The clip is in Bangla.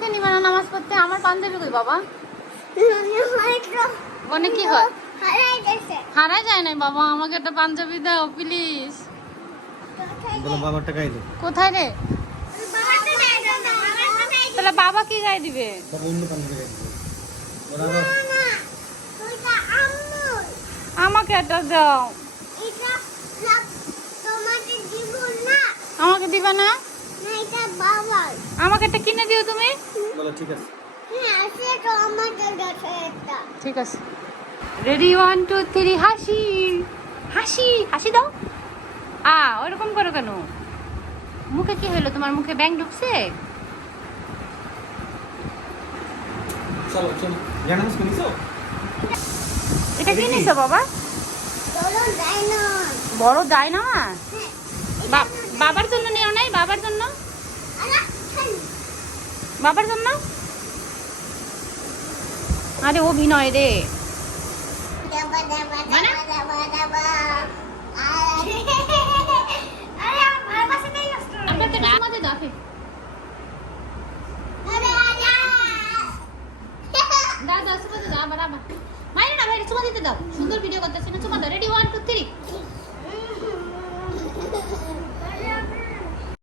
আমাকে নিবে না নামাজ পড়তে? আমার পাঞ্জাবি কই বাবা? মনে কি হয়? হারাই যায় নাই বাবা আমাকে একটা পাঞ্জাবি দাও প্লিজ বলো বাবারটা কোথায় রে? তাহলে বাবা কি গায়ে দিবে? বাবা অন্য পাঞ্জাবি গাই দিবে। আমাকে একটা দাও। আমাকে দিবে না? আমাকে একটা কিনে দিও তুমি? বলো ঠিক আছে। ঠিক আছে। রেডি ওয়ান টু থ্রি হাসি। হাসি হাসি দাও। আ ওরকম করো কেন? মুখে কি হলো? তোমার মুখে ব্যাং ঢুকছে? চলো চলো। জানা শুনিছো? এটা কি নিছো বাবা? বড় যায় না বাবার জন্য নেও নাই? বাবার জন্য? বাবার জন্য? আরে অভিনয় রে। আমরা তো আমাদের দেখে দাও দাও সুমা দাও, আবার আবার। মাইরে না ভাই সুমা দিতে দাও। সুন্দর ভিডিও করতেছে না